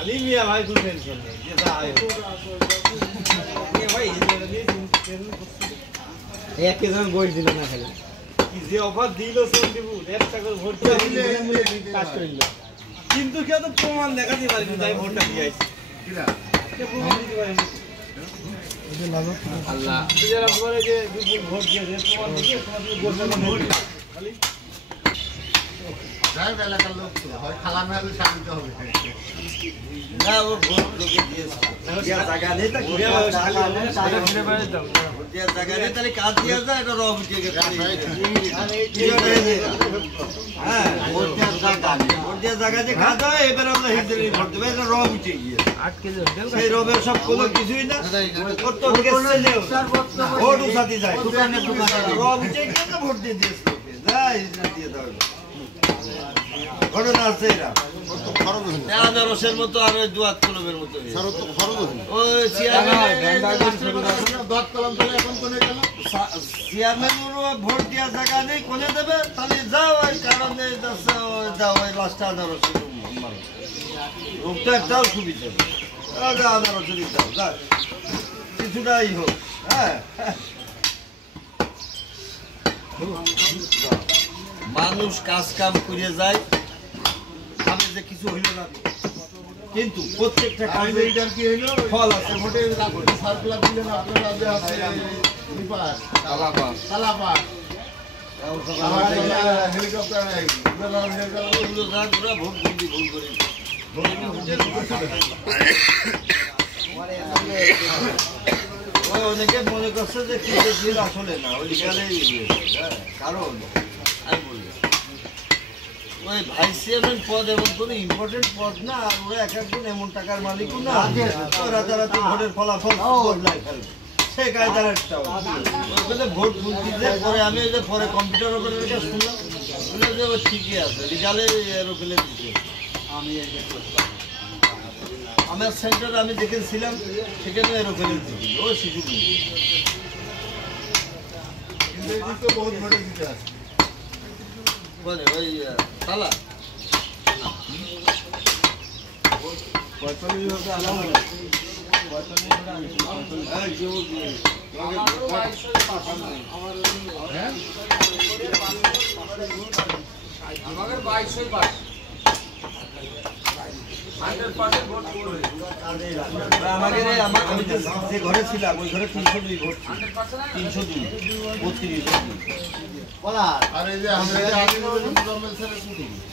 अली मियां भाई कोई टेंशन नहीं ये सा आए ये भाई एक के जन ভোট দিল না খালি যে অফার দিল সব দিব 1 টাকা ভোট দিলে কাজ করিল কিন্তু কেউ তো প্রমাণ দেখাতে পারেনি তাই ভোটটা দিয়েছে কিরা কে প্রমাণ দিতে পারেনি এই লাগো আল্লাহ যারা বলে যে বিপুল ভোট দিয়েছে প্রমাণ দিতে তোমাদের গোটা ভোট খালি যাই এলাকার লোক তো হয় খালা না হলে শান্ত হবে না ও ভোট লোকে দিয়েছে দিয়া জায়গা নেই তা ঘুরে টাকা ঘুরে বাইরে দাও দিয়া জায়গা নেই তাহলে কাজ দিয়া যায় এটা রব দিয়ে গেছে হ্যাঁ ভোট দিয়া জায়গা যে কাজ হয় এবার আমরা হিজরি ভোট দেব এটা রব উঠে গিয়ে 8 কেজি সেই রবের সব কোনো কিছুই না কত গেছে যে ভোট উঠাতে যায় রব উঠে গিয়ে ভোট দিয়ে দিয়েছে যাই দিয়ে দাও ঘটনা আছে এরা আনারসের মতো আর ওই দুয়াত কলমের মতো ওই চেয়ারম্যান ভোট দেওয়া জায়গা নেই কোনে দেবে তাহলে যাও ওই কারণে যাও ওই লাস্টে আনারসের রূপ তো একটাও সুবিধা আনারসেরই যাও যাক কিছুটাই হোক হ্যাঁ মানুষ কাজ কাম করে যায় আমি যে কিছু হইল না কিন্তু প্রত্যেকটা কাজে এটার কি হইল ফল আছে ভোটে সার্কুলার দিলেন আপনারা যে আছে নিপাস তালাপাস হেলিকপ্টার নাই ওগুলো ভোট দিতে ভুল করে অনেকে মনে করছে যে কিছু আসলে না ওই কারণ আমি বলি ওই ভাইস চেয়ারম্যান পদ এমন কোনো ইম্পর্টেন্ট পদ না আর ওরা এক একজন এমন টাকার মালিকও না রাতারাতি ভোটের ফলাফল বদলায় ফেলবে সে কায়দার একটা ওখানে ভোট দিতে পরে আমি যে পরে কম্পিউটার ওপরে শুনলাম শুনে যে ও ঠিকই আছে রিজালে এরোপ্লেনে দিতে আমি আমার সেন্টার আমি দেখেছিলাম সেখানে এরোপ্লেনে দিচ্ছি ও শিশু কিন্তু বহুত ভোটে দিতে আছে বলে ওই তালা 45 হবে আলাম 45 পাস আমাকে আমি যে ঘরে ছিলাম ওই ঘরে 302 ভোট 302 32 বলা আর এই যে আমরা